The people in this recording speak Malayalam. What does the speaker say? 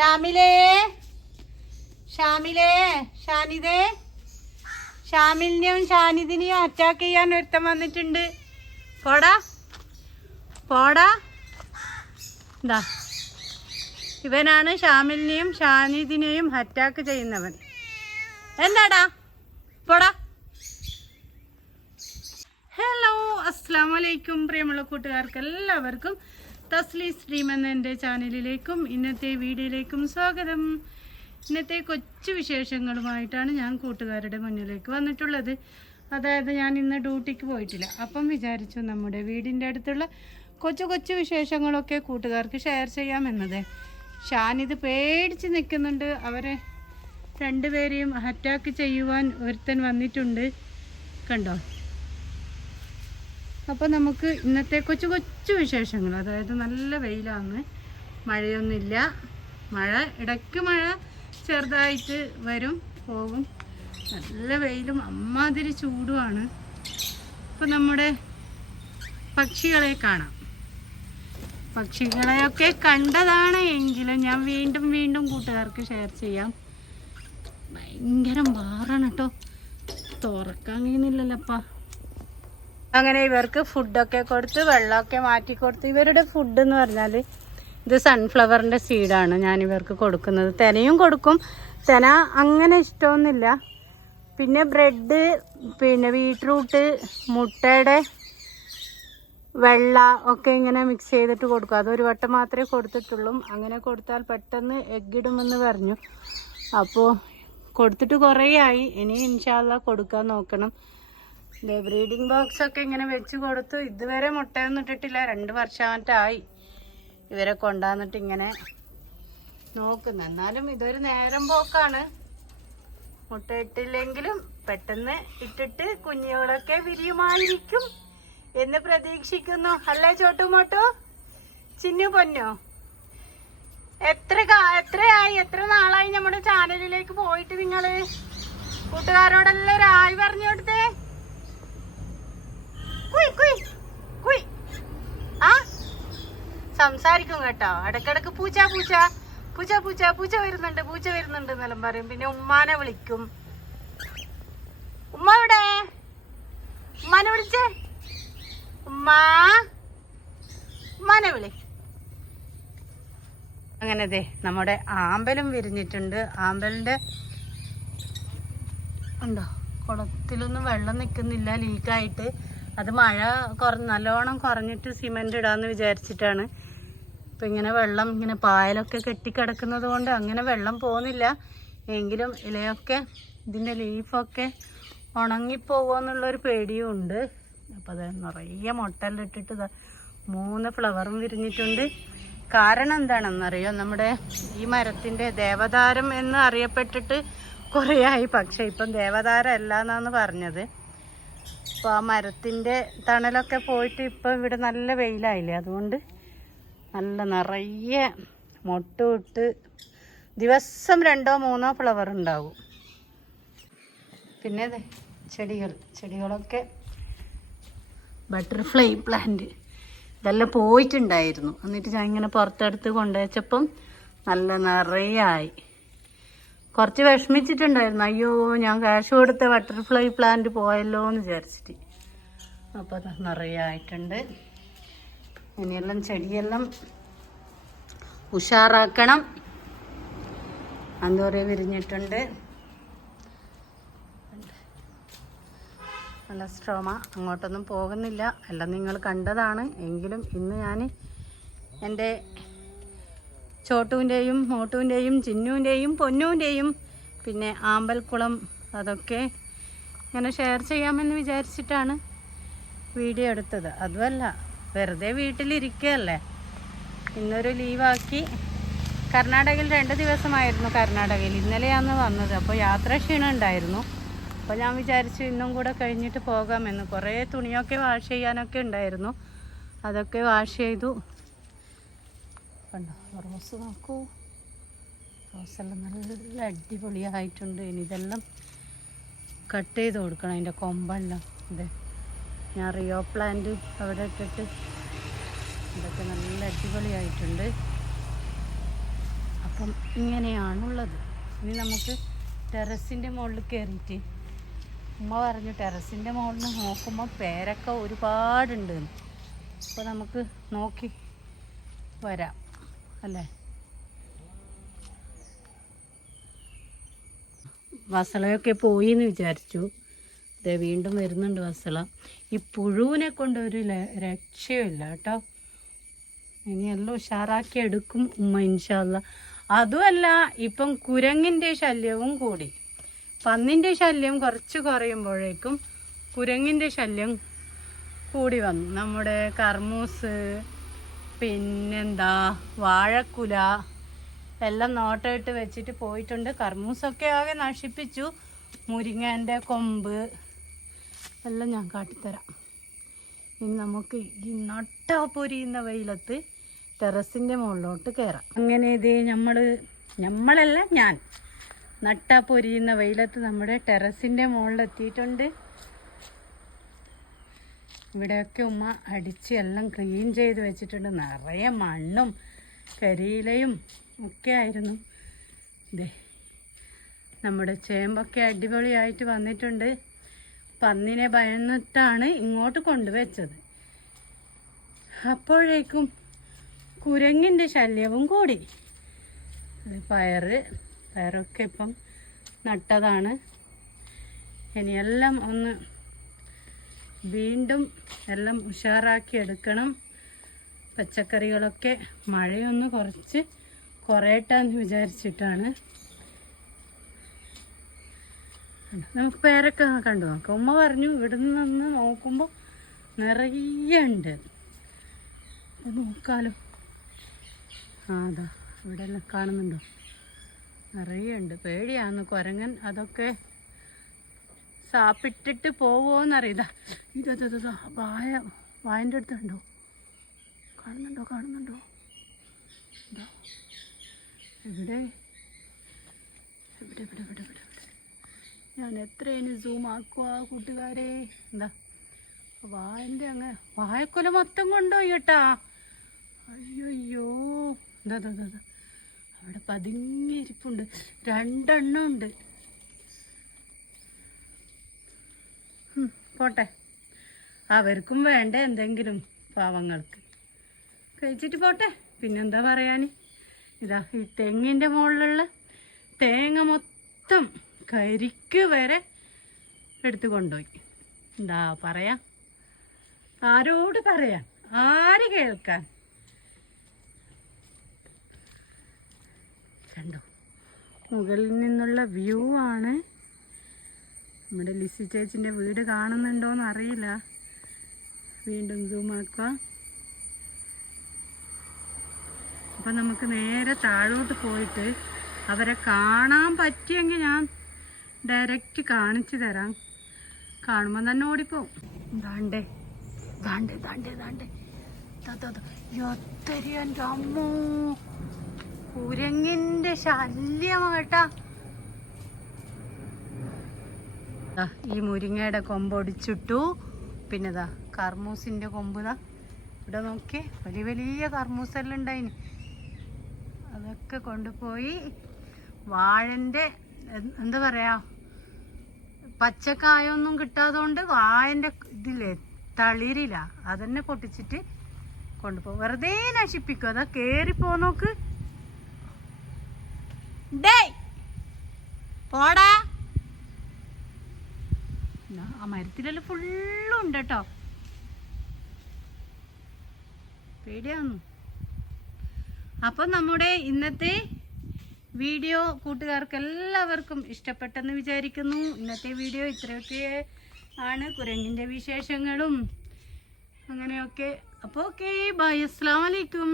ഷാമിലേ ഷാമിലേ ഷാനിദേ ഷാമിലിനെയും ഷാനിദിനെയും അറ്റാക്ക് ചെയ്യാൻ ഒരുത്തം വന്നിട്ടുണ്ട്. പോടാ പോടാ. എന്താ ഇവനാണ് ഷാമിലിനെയും ഷാനിദിനെയും അറ്റാക്ക് ചെയ്യുന്നവൻ. എന്താടാ പോടാ. ഹലോ അസ്സലാമു അലൈക്കും പ്രിയമുള്ള കൂട്ടുകാർക്ക് എല്ലാവർക്കും തസ്ലീസ് ഡ്രീം എന്ന എൻ്റെ ചാനലിലേക്കും ഇന്നത്തെ വീഡിയോയിലേക്കും സ്വാഗതം. ഇന്നത്തെ കൊച്ചു വിശേഷങ്ങളുമായിട്ടാണ് ഞാൻ കൂട്ടുകാരുടെ മുന്നിലേക്ക് വന്നിട്ടുള്ളത്. അതായത് ഞാൻ ഇന്ന് ഡ്യൂട്ടിക്ക് പോയിട്ടില്ല. അപ്പം വിചാരിച്ചു നമ്മുടെ വീടിൻ്റെ അടുത്തുള്ള കൊച്ചു കൊച്ചു വിശേഷങ്ങളൊക്കെ കൂട്ടുകാർക്ക് ഷെയർ ചെയ്യാമെന്നത്. ഷാനിത് പേടിച്ച് നിൽക്കുന്നുണ്ട്. അവരെ രണ്ടുപേരെയും അറ്റാക്ക് ചെയ്യുവാൻ ഒരുത്തൻ വന്നിട്ടുണ്ട്, കണ്ടോ. അപ്പോൾ നമുക്ക് ഇന്നത്തെ കൊച്ചു കൊച്ചു വിശേഷങ്ങൾ, അതായത് നല്ല വെയിലാണ്, മഴയൊന്നുമില്ല. മഴ ഇടയ്ക്ക് മഴ ചെറുതായിട്ട് വരും പോകും. നല്ല വെയിലും അമ്മാതിരി ചൂടുമാണ്. അപ്പോൾ നമ്മുടെ പക്ഷികളെ കാണാം. പക്ഷികളെയൊക്കെ കണ്ടതാണ് എങ്കിലും ഞാൻ വീണ്ടും വീണ്ടും കൂട്ടുകാർക്ക് ഷെയർ ചെയ്യാം. ഭയങ്കര മാറാണ് കേട്ടോ, തുറക്കാൻ കഴിയുന്നില്ലല്ലപ്പാ. അങ്ങനെ ഇവർക്ക് ഫുഡൊക്കെ കൊടുത്ത് വെള്ളമൊക്കെ മാറ്റി കൊടുത്ത്. ഇവരുടെ ഫുഡ് എന്ന് പറഞ്ഞാൽ ഇത് സൺഫ്ലവറിൻ്റെ സീഡാണ് ഞാൻ ഇവർക്ക് കൊടുക്കുന്നത്. തെനയും കൊടുക്കും, തെന അങ്ങനെ ഇഷ്ടമൊന്നുമില്ല. പിന്നെ ബ്രെഡ്, പിന്നെ ബീട്രൂട്ട്, മുട്ടയുടെ വെള്ള ഒക്കെ ഇങ്ങനെ മിക്സ് ചെയ്തിട്ട് കൊടുക്കും. അതൊരു വട്ടം മാത്രമേ കൊടുത്തിട്ടുള്ളൂ. അങ്ങനെ കൊടുത്താൽ പെട്ടെന്ന് എഗ്ഗിടുമെന്ന് പറഞ്ഞു. അപ്പോൾ കൊടുത്തിട്ട് കുറേ ആയി. ഇനി ഇൻഷാല്ല കൊടുക്കാൻ നോക്കണം. ബ്രീഡിംഗ് ബോക്സൊക്കെ ഇങ്ങനെ വെച്ച് കൊടുത്തു. ഇതുവരെ മുട്ടയൊന്നും ഇട്ടിട്ടില്ല. 2 വർഷമായിട്ടായി ഇവരെ കൊണ്ടുവന്നിട്ട് ഇങ്ങനെ നോക്കുന്നു. എന്നാലും ഇതൊരു നേരം പോക്കാണ്. മുട്ട ഇട്ടില്ലെങ്കിലും പെട്ടെന്ന് ഇട്ടിട്ട് കുഞ്ഞുങ്ങളൊക്കെ വിരിയുമായിരിക്കും എന്ന് പ്രതീക്ഷിക്കുന്നു. അല്ലേ ചോട്ടു മോട്ടു, ചിന്നു പൊന്നോ? എത്രയായി, എത്ര നാളായി നമ്മുടെ ചാനലിലേക്ക് പോയിട്ട്? നിങ്ങള് കൂട്ടുകാരോടെല്ലാം ഒരു ആയി പറഞ്ഞു കൊടുത്തേ. സംസാരിക്കും കേട്ടോ, ഇടക്കിടക്ക് പൂച്ച പൂച്ച പൂച്ച പൂച്ച പൂച്ച വരുന്നുണ്ട്, പൂച്ച വരുന്നുണ്ട് എന്നെല്ലാം പറയും. പിന്നെ ഉമ്മാനെ വിളിക്കും. ഉമ്മ എവിടെ? ഉമ്മാനെ വിളിച്ചേ. ഉമ്മാനെ വിളി. അങ്ങനത്തെ നമ്മുടെ ആമ്പലും വിരിഞ്ഞിട്ടുണ്ട്. ആമ്പലിന്റെ ഉണ്ടോ, കുളത്തിലൊന്നും വെള്ളം നിൽക്കുന്നില്ല, ലീക്കായിട്ട്. അത് മഴ നല്ലോണം കുറഞ്ഞിട്ട് സിമെന്റ് ഇടാന്ന് വിചാരിച്ചിട്ടാണ്. ഇപ്പം ഇങ്ങനെ വെള്ളം ഇങ്ങനെ പായലൊക്കെ കെട്ടിക്കിടക്കുന്നത് കൊണ്ട് അങ്ങനെ വെള്ളം പോകുന്നില്ല. എങ്കിലും ഇലയൊക്കെ ഇതിൻ്റെ ലീഫൊക്കെ ഉണങ്ങിപ്പോകുമെന്നുള്ളൊരു പേടിയും ഉണ്ട്. അപ്പോൾ അത് നിറയെ മുട്ടെല്ലാം ഇട്ടിട്ട് 3 ഫ്ലവറും വിരിഞ്ഞിട്ടുണ്ട്. കാരണം എന്താണെന്നറിയോ, നമ്മുടെ ഈ മരത്തിൻ്റെ ദേവതാരം എന്ന് അറിയപ്പെട്ടിട്ട് കുറേ ആയി. പക്ഷേ ഇപ്പം ദേവതാരം അല്ല എന്നാണ് പറഞ്ഞത്. അപ്പോൾ ആ മരത്തിൻ്റെ തണലൊക്കെ പോയിട്ട് ഇപ്പം ഇവിടെ നല്ല വെയിലായില്ലേ, അതുകൊണ്ട് നല്ല നിറയെ മുട്ട ദിവസം 2-3 ഫ്ലവർ ഉണ്ടാവും. പിന്നെ ചെടികളൊക്കെ ബട്ടർഫ്ലൈ പ്ലാന്റ് ഇതെല്ലാം പോയിട്ടുണ്ടായിരുന്നു. എന്നിട്ട് ഞാൻ ഇങ്ങനെ പുറത്തെടുത്ത് കൊണ്ടുവച്ചപ്പം നല്ല നിറയായി. കുറച്ച് വിഷമിച്ചിട്ടുണ്ടായിരുന്നു. അയ്യോ, ഞാൻ ക്യാഷ് കൊടുത്ത ബട്ടർഫ്ലൈ പ്ലാന്റ് പോയല്ലോ എന്ന് വിചാരിച്ചിട്ട്. അപ്പോൾ അത് നിറയായിട്ടുണ്ട്. ഇനിയെല്ലാം ചെടിയെല്ലാം ഉഷാറാക്കണം. അന്തോറെ വിരിഞ്ഞിട്ടുണ്ട്. നല്ല സ്ട്രോമ. അങ്ങോട്ടൊന്നും പോകുന്നില്ല, എല്ലാം നിങ്ങൾ കണ്ടതാണ്. എങ്കിലും ഇന്ന് ഞാൻ എൻ്റെ ചോട്ടുവിൻ്റെയും മോട്ടുവിൻ്റെയും ചിന്നുവിൻ്റെയും പൊന്നുവിൻ്റെയും പിന്നെ ആമ്പൽക്കുളം അതൊക്കെ ഇങ്ങനെ ഷെയർ ചെയ്യാമെന്ന് വിചാരിച്ചിട്ടാണ് വീഡിയോ എടുത്തത്. അതുമല്ല, വെറുതെ വീട്ടിലിരിക്കുകയല്ലേ. ഇന്നൊരു ലീവാക്കി. കർണാടകയിൽ 2 ദിവസമായിരുന്നു. കർണാടകയിൽ ഇന്നലെയാണ് വന്നത്. അപ്പോൾ യാത്രാ ക്ഷീണം ഉണ്ടായിരുന്നു. അപ്പോൾ ഞാൻ വിചാരിച്ചു ഇന്നും കൂടെ കഴിഞ്ഞിട്ട് പോകാമെന്ന്. കുറേ തുണിയൊക്കെ വാഷ് ചെയ്യാനൊക്കെ ഉണ്ടായിരുന്നു, അതൊക്കെ വാഷ് ചെയ്തു. കണ്ടോ, റോസ് നോക്കൂ, റോസെല്ലാം നല്ല അടിപൊളിയായിട്ടുണ്ട്. ഇനി ഇതെല്ലാം കട്ട് ചെയ്ത് കൊടുക്കണം, അതിൻ്റെ കൊമ്പെല്ലാം. ഇതെ ഞാൻ റിയോ പ്ലാന്റ് അവിടെ ഇട്ടിട്ട് ഇതൊക്കെ നല്ല അടിപൊളിയായിട്ടുണ്ട്. അപ്പോൾ അപ്പം ഇങ്ങനെയാണുള്ളത്. ഇനി നമുക്ക് ടെറസിൻ്റെ മുകളിൽ കയറിയിട്ട് ഉമ്മ പറഞ്ഞു ടെറസിൻ്റെ മുകളിൽ നോക്കുമ്പോൾ പേരക്ക ഒരുപാടുണ്ട്. അപ്പോൾ നമുക്ക് നോക്കി വരാം അല്ലേ. വസളയൊക്കെ പോയി എന്ന് വിചാരിച്ചു. ഇതേ വീണ്ടും വരുന്നുണ്ട് വസള. ഈ പുഴുവിനെ കൊണ്ടൊരു രക്ഷയുമില്ല കേട്ടോ. ഇനിയെല്ലാം ഉഷാറാക്കി എടുക്കും ഉമ്മ ഇൻഷാ അല്ലാ. അതുമല്ല ഇപ്പം കുരങ്ങിൻ്റെ ശല്യവും കൂടി. പന്നിൻ്റെ ശല്യം കുറച്ച് കുറയുമ്പോഴേക്കും കുരങ്ങിൻ്റെ ശല്യം കൂടി വന്നു. നമ്മുടെ കർമൂസ് പിന്നെന്താ വാഴക്കുല എല്ലാം നോട്ടമിട്ട് വെച്ചിട്ട് പോയിട്ടുണ്ട്. കർമൂസൊക്കെ ആകെ നശിപ്പിച്ചു. മുരിങ്ങേൻ്റെ കൊമ്പ് എല്ലാം ഞാൻ കാട്ടിത്തരാം. ഇനി നമുക്ക് ഈ നട്ടാ പൊരിയുന്ന വെയിലത്ത് ടെറസിൻ്റെ മുകളിലോട്ട് കയറാം. അങ്ങനെ ഇത് നമ്മളല്ല ഞാൻ നട്ടാ പൊരിയുന്ന വെയിലത്ത് നമ്മുടെ ടെറസിൻ്റെ മുകളിലെത്തിയിട്ടുണ്ട്. ഇവിടെയൊക്കെ ഉമ്മ അടിച്ച് എല്ലാം ക്ലീൻ ചെയ്ത് വെച്ചിട്ടുണ്ട്. നിറയെ മണ്ണും കരിയിലയും ഒക്കെ ആയിരുന്നു. ഇതേ നമ്മുടെ ചേമ്പൊക്കെ അടിപൊളിയായിട്ട് വന്നിട്ടുണ്ട്. പന്നിനെ ഭയന്നിട്ടാണ് ഇങ്ങോട്ട് കൊണ്ടുവച്ചത്. അപ്പോഴേക്കും കുരങ്ങിൻ്റെ ശല്യവും കൂടി. പയറൊക്കെ ഇപ്പം നട്ടതാണ്. ഇനിയെല്ലാം ഒന്ന് വീണ്ടും എല്ലാം ഉഷാറാക്കി എടുക്കണം. പച്ചക്കറികളൊക്കെ മഴയൊന്ന് കുറച്ച് കുറയട്ടെന്ന് വിചാരിച്ചിട്ടാണ്. നമുക്ക് പേരൊക്കെ കണ്ടു നോക്കാം. ഉമ്മ പറഞ്ഞു ഇവിടെ നിന്ന് നോക്കുമ്പോൾ നിറയെ ഉണ്ട്. അപ്പോൾ നോക്കാലോ. അതാ ഇവിടെ എല്ലാം കാണുന്നുണ്ടോ, നിറയെ ഉണ്ട്. പേടിയാന്ന് കുരങ്ങൻ അതൊക്കെ സാപ്പിട്ടിട്ട് പോവോന്നറിയില്ല. ഇതാ വായൻ്റെ അടുത്തുണ്ടോ, കാണുന്നുണ്ടോ ഇതാ ഇവിടെ ഞാൻ എത്രയും സൂം ആക്കുക കൂട്ടുകാരെ. എന്താ വായൻ്റെ അങ്ങ് വായക്കൊല മൊത്തം കൊണ്ടുപോയി കേട്ടാ. അയ്യോ എന്താ അവിടെ പതുങ്ങിയിരിപ്പുണ്ട്. 2 എണ്ണം ഉണ്ട്. പോട്ടെ, അവർക്കും വേണ്ട എന്തെങ്കിലും, പാവങ്ങൾക്ക് കഴിച്ചിട്ട് പോട്ടെ. പിന്നെന്താ പറയാൻ. ഇതാ ഈ തെങ്ങിൻ്റെ മുകളിലുള്ള തേങ്ങ മൊത്തം കരിക്ക് വരെ എടുത്തു കൊണ്ടുപോയി. എന്താ പറയാ, ആരോട് പറയാൻ, ആര് കേൾക്കാൻ. കണ്ടോ, മുകളിൽ നിന്നുള്ള വ്യൂ ആണ്. നമ്മുടെ ലിസി ചേച്ചിൻ്റെ വീട് കാണുന്നുണ്ടോയെന്ന് അറിയില്ല. വീണ്ടും സൂമാക്കുക. അപ്പം നമുക്ക് നേരെ താഴോട്ട് പോയിട്ട് അവരെ കാണാൻ പറ്റിയെങ്കിൽ ഞാൻ ഡയറക്റ്റ് കാണിച്ചു തരാം. കാണുമ്പോൾ തന്നെ ഓടിപ്പോവും. ദാണ്ടേ എൻ്റെ അമ്മോ, കുരങ്ങിൻ്റെ ശല്യം കേട്ടാ. ഈ മുരിങ്ങയുടെ കൊമ്പൊടിച്ചിട്ടു. പിന്നെ ഇതാ കർമൂസിൻ്റെ കൊമ്പ്. ഇവിടെ നോക്കിയേ, വലിയ കർമൂസെല്ലാം ഉണ്ടായിന്. അതൊക്കെ കൊണ്ടുപോയി വാഴൻ്റെ എന്താ പറയാ, പച്ചക്കായൊന്നും കിട്ടാത്തതുകൊണ്ട് വാഴൻ്റെ ഇതില്ലേ തളിരില അതന്നെ പൊട്ടിച്ചിട്ട് കൊണ്ടുപോകും. വെറുതെ നശിപ്പിക്കും. അതാ കേറിപ്പോ നോക്ക്. പോടാ. ആ മരത്തിലെല്ലാം ഫുള്ളും ഉണ്ട് കേട്ടോ. പേടിയാന്നു. അപ്പം നമ്മുടെ ഇന്നത്തെ വീഡിയോ കൂട്ടുകാർക്ക് എല്ലാവർക്കും ഇഷ്ടപ്പെട്ടെന്ന് വിചാരിക്കുന്നു. ഇന്നത്തെ വീഡിയോ ഇത്രയൊക്കെ ആണ്, കുരങ്ങിൻ്റെ വിശേഷങ്ങളും അങ്ങനെയൊക്കെ. അപ്പോൾ ഓക്കെ, ബൈ, അസ്സലാമു അലൈക്കും.